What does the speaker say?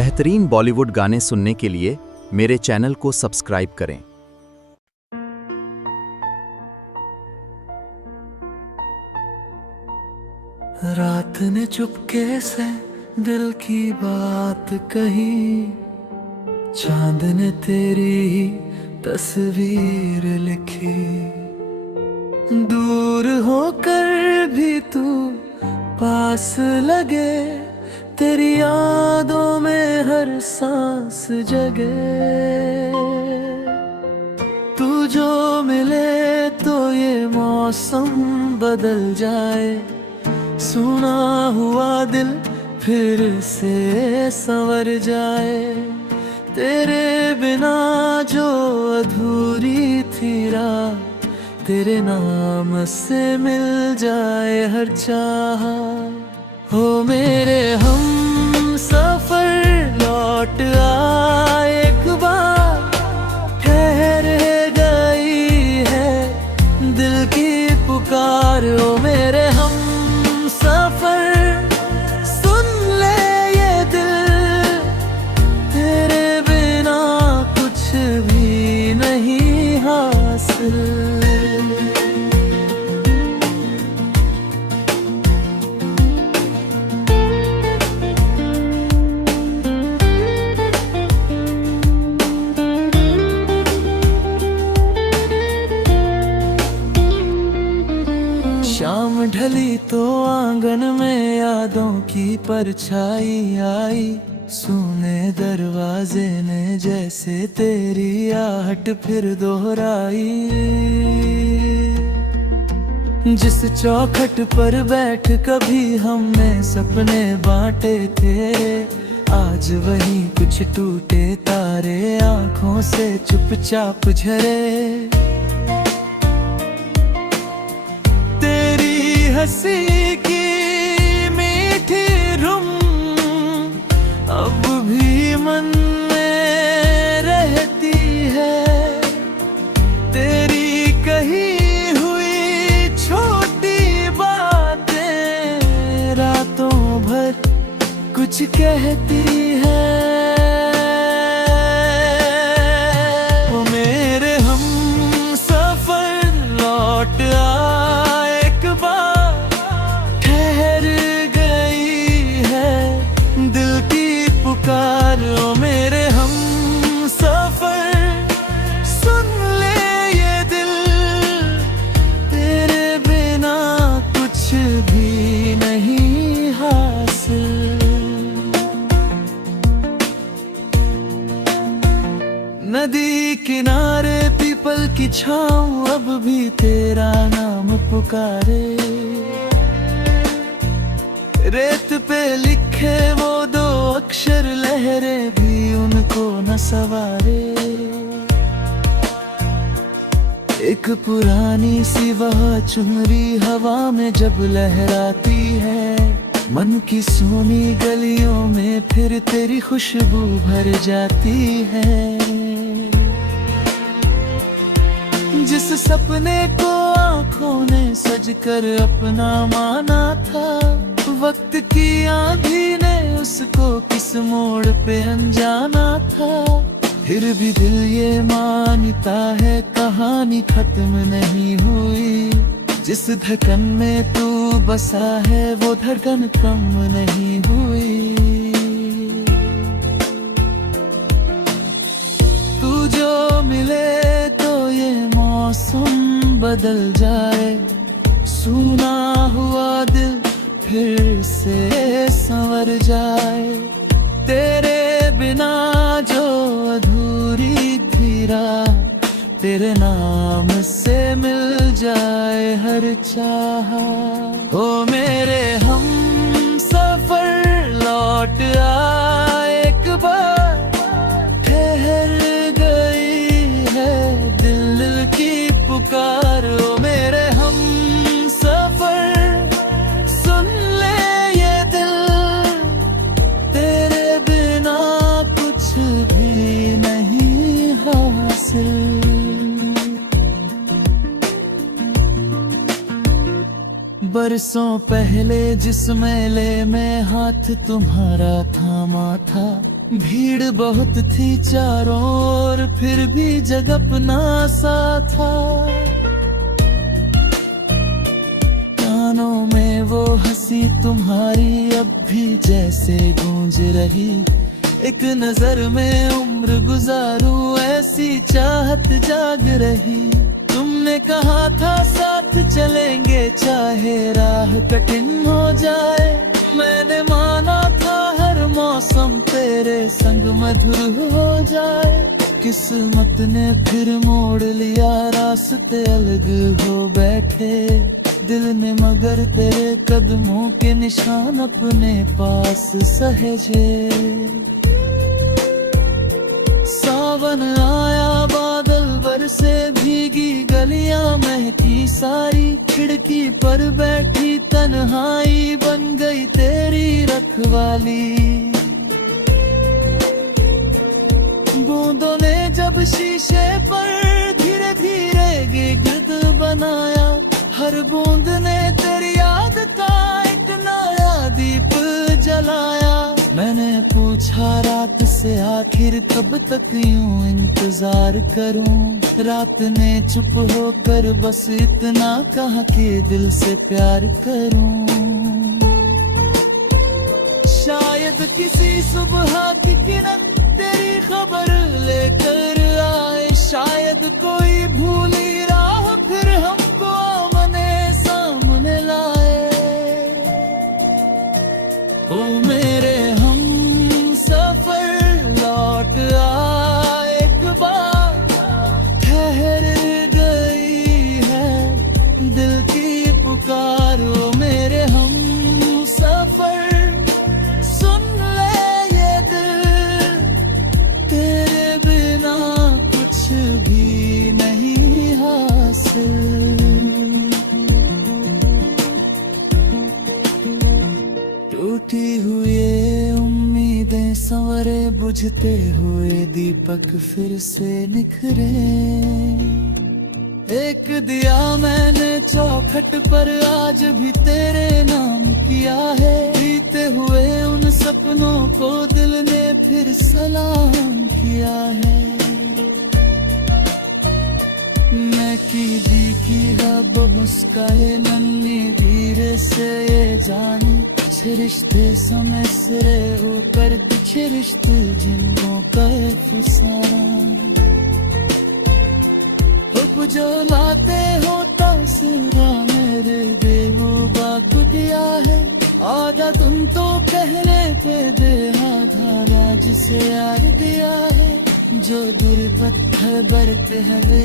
बेहतरीन बॉलीवुड गाने सुनने के लिए मेरे चैनल को सब्सक्राइब करें। रात ने चुपके से दिल की बात कही, चांद ने तेरी ही तस्वीर लिखी। दूर होकर भी तू पास लगे, तेरी यादों में हर सांस जगे। तू जो मिले तो ये मौसम बदल जाए, सुना हुआ दिल फिर से संवर जाए। तेरे बिना जो अधूरी थी रात, तेरे नाम से मिल जाए हर चाह। हो मेरे हम सफर लौट आ एक बार, ठहर गई है दिल की पुकार। ओ मेरे हम सफर सुन ले ये दिल, तेरे बिना कुछ भी नहीं हासिल। शाम ढली तो आंगन में यादों की परछाई आई, सुने दरवाजे ने जैसे तेरी आहट फिर दोहराई। जिस चौखट पर बैठ कभी हमने सपने बांटे थे, आज वही कुछ टूटे तारे आंखों से चुपचाप झरे। हंसी की मीठी धुन अब भी मन में रहती है, तेरी कही हुई छोटी बातें रातों भर कुछ कहती है। वो मेरे हम सफर लौट आ एक बार, ओ मेरे हम सफर सुन ले ये दिल, तेरे बिना कुछ भी नहीं हासिल। नदी किनारे पीपल की छाँव अब भी तेरा नाम पुकारे। रेत पे लिखे वो दो अक्षर लहरें भी उनको न सवारे। एक पुरानी सी वह चुनरी हवा में जब लहराती है, मन की सोनी गलियों में फिर तेरी खुशबू भर जाती है। जिस सपने को आँखों ने सजकर अपना माना था, वक्त की आंधी ने उसको किस मोड़ पे अनजाना था। फिर भी दिल ये मानता है कहानी खत्म नहीं हुई, जिस धड़कन में तू बसा है वो धड़कन कम नहीं हुई। तू जो मिले तो ये मौसम बदल जाए, सूना हुआ दिल फिर से संवर जाए। तेरे बिना जो अधूरी थी रात, तेरे नाम से मिल जाए हर चाह। ओ मेरे हम सफर लौट आ एक बार, ठहर गई है दिल की पुकार। ओ मेरे हम सफर सुन ले ये दिल, तेरे बिना कुछ भी नहीं हासिल। बरसों पहले जिस मेले में हाथ तुम्हारा थामा था, भीड़ बहुत थी चारों ओर, फिर भी जग अपना सा था। कानों में वो हंसी तुम्हारी अब भी जैसे गूंज रही। एक नजर में उम्र गुजारूं ऐसी चाहत जाग रही। तुमने कहा था साथ चलेंगे चाहे राह कठिन हो जाए। मैंने माना था हर मौसम तेरे संग मधुर हो जाए। किस्मत ने फिर मोड़ लिया, रास्ते अलग हो बैठे दिल ने, मगर तेरे कदमों के निशान अपने पास सहेजे। सावन आया बादल बरसे, भीगी गलियां महकी सारी। खिड़की पर बैठी तन्हाई बन गई तेरी रखवाली। बूंदों ने जब शीशे पर धीरे धीरे गिर्द बनाया, हर बूंद ने तेरी याद का एक नया दीप जलाया। मैंने पूछा रात से आखिर कब तक यूं इंतजार करूं। रात ने चुप होकर बस इतना कहा कि दिल से प्यार करूं। शायद किसी सुबह की किरण तेरी खबर लेकर आए। शायद कोई भूली राह फिर हमको आमने सामने लाए। ओ मेरे हम सफर लौट आ एक बार। ठहर गई है दिल की पुकार। ओ मेरे हम सफर सुन ले ये दिल, तेरे बिना कुछ भी नहीं हासिल। टूटी हुई उम्मीदें संवरे, बुझते हुए दीपक फिर से निखरे। एक दिया मैंने चौखट पर आज भी तेरे नाम किया है। बीते हुए उन सपनों को दिल ने फिर सलाम किया है। मैं की दी की रब मुस्काए नन्ही धीरे से ये जानी। अच्छे रिश्ते समय सिरे ऊपर, पीछे रिश्ते जिनको कहे फसाना। हुब जो लाते हो तासरा मेरे बेहुबा को दिया है। आधा तुम तो कहने पे दे, आधा राज से यार दिया है। जो दूर पत्थर बरते हैं वे